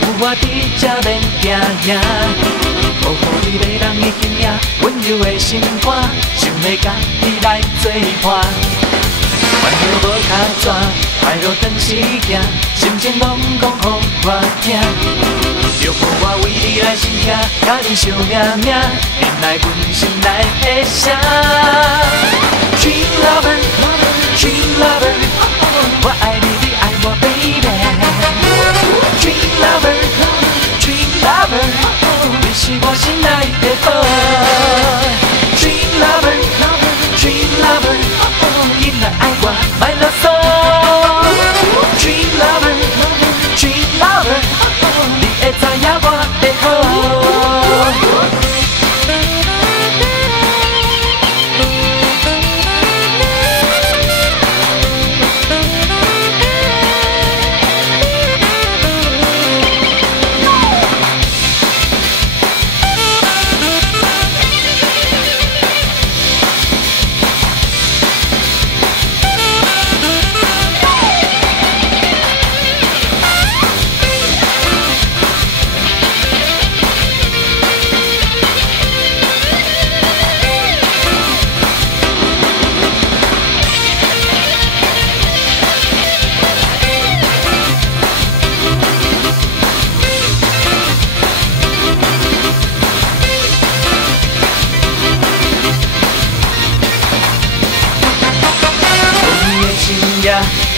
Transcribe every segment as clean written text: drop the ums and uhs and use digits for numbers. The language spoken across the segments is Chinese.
有我伫才免惊惊。保护你袂人的形影，温柔的心肝，想要甲你来作伴。烦恼无卡纸，快乐当时行，心情拢讲予我听。就乎我为你来心疼，甲你相命命，引来阮心内的声。Dream lover, dream lover， 我爱你，你爱我，baby。Dream lover, dream lover， 你是我心内的宝。Dream lover, dream lover， 紧来爱我，莫啰嗦。Dream lover, dream lover， 你会知影我的好。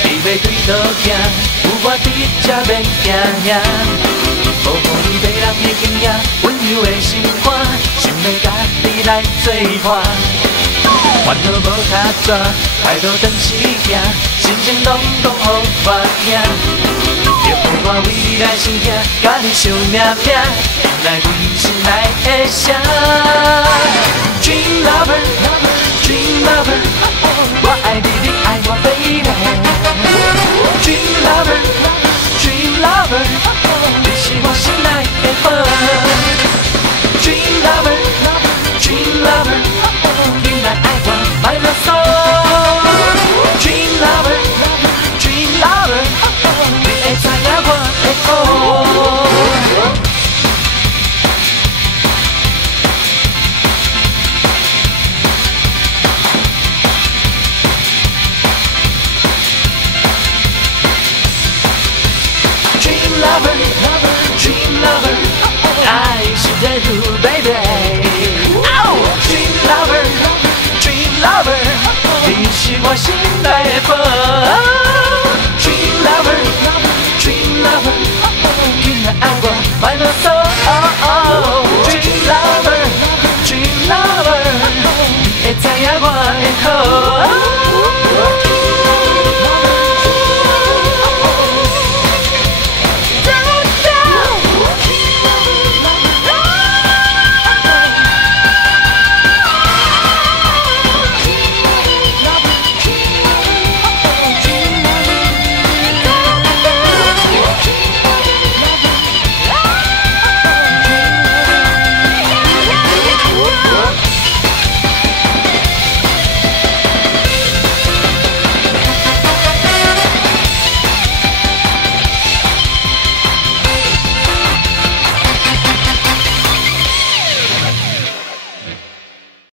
你要对倒行，有我伫才免惊惊。保护你袂人的形影，温柔的心肝，想要甲你来作伴。烦恼无卡纸，快乐当时行，心情拢讲予我听。就乎我为你来心疼，甲你相命命，引来阮心内的声。Dream lover, dream lover， 我爱你，你爱我，baby。Dream lover, dream lover。